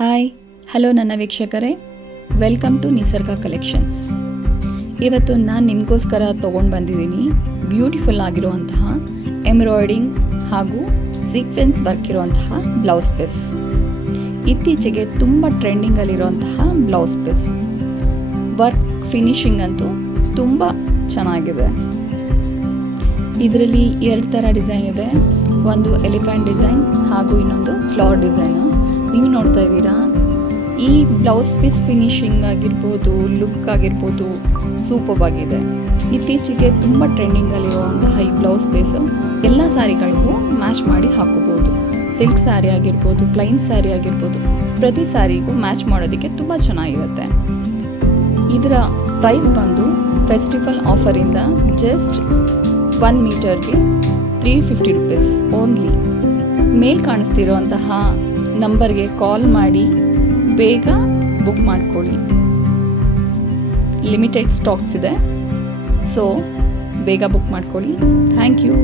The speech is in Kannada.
ಹಾಯ್ ಹಲೋ ನನ್ನ ವೀಕ್ಷಕರೇ, ವೆಲ್ಕಮ್ ಟು ನಿಸರ್ಗ ಕಲೆಕ್ಷನ್ಸ್. ಇವತ್ತು ನಾನು ನಿಮಗೋಸ್ಕರ ತೊಗೊಂಡು ಬಂದಿದ್ದೀನಿ ಬ್ಯೂಟಿಫುಲ್ ಆಗಿರುವಂತಹ ಎಂಬ್ರಾಯ್ಡಿಂಗ್ ಹಾಗೂ ಸೀಕ್ವೆನ್ಸ್ ವರ್ಕ್ ಇರುವಂತಹ ಬ್ಲೌಸ್ ಪೀಸ್. ಇತ್ತೀಚೆಗೆ ತುಂಬ ಟ್ರೆಂಡಿಂಗಲ್ಲಿರುವಂತಹ ಬ್ಲೌಸ್ ಪೀಸ್. ವರ್ಕ್ ಫಿನಿಶಿಂಗ್ ಅಂತೂ ತುಂಬ ಚೆನ್ನಾಗಿದೆ. ಇದರಲ್ಲಿ 2 ಥರ ಡಿಸೈನ್ ಇದೆ. ಒಂದು ಎಲಿಫೆಂಟ್ ಡಿಸೈನ್ ಹಾಗೂ ಇನ್ನೊಂದು ಫ್ಲವರ್ ಡಿಸೈನು. ನೀವು ನೋಡ್ತಾ ಇದ್ದೀರಾ, ಈ ಬ್ಲೌಸ್ ಪೀಸ್ ಫಿನಿಶಿಂಗ್ ಆಗಿರ್ಬೋದು, ಲುಕ್ ಆಗಿರ್ಬೋದು ಸೂಪರ್ ಆಗಿದೆ. ಇತ್ತೀಚೆಗೆ ತುಂಬ ಟ್ರೆಂಡಿಂಗಲ್ಲಿರುವಂತಹ ಈ ಬ್ಲೌಸ್ ಪೀಸು ಎಲ್ಲ ಸ್ಯಾರಿಗಳಿಗೂ ಮ್ಯಾಚ್ ಮಾಡಿ ಹಾಕೋಬೋದು. ಸಿಲ್ಕ್ ಸ್ಯಾರಿ ಆಗಿರ್ಬೋದು, ಪ್ಲೈನ್ ಸ್ಯಾರಿ ಆಗಿರ್ಬೋದು, ಪ್ರತಿ ಸ್ಯಾರಿಗೂ ಮ್ಯಾಚ್ ಮಾಡೋದಕ್ಕೆ ತುಂಬ ಚೆನ್ನಾಗಿರುತ್ತೆ. ಇದರ ಪ್ರೈಸ್ ಬಂದು ಫೆಸ್ಟಿವಲ್ ಆಫರಿಂದ ಜಸ್ಟ್ 1 ಮೀಟರ್ಗೆ 350 ರೂಪೀಸ್ ಓನ್ಲಿ. ಮೇಲ್ ಕಾಣಿಸ್ತಿರೋಂತಹ ನಂಬರ್ಗೆ ಕಾಲ್ ಮಾಡಿ ಬೇಗ ಬುಕ್ ಮಾಡ್ಕೊಳ್ಳಿ. ಲಿಮಿಟೆಡ್ ಸ್ಟಾಕ್ಸ್ ಇದೆ, ಸೊ ಬೇಗ ಬುಕ್ ಮಾಡ್ಕೊಳ್ಳಿ. Thank you.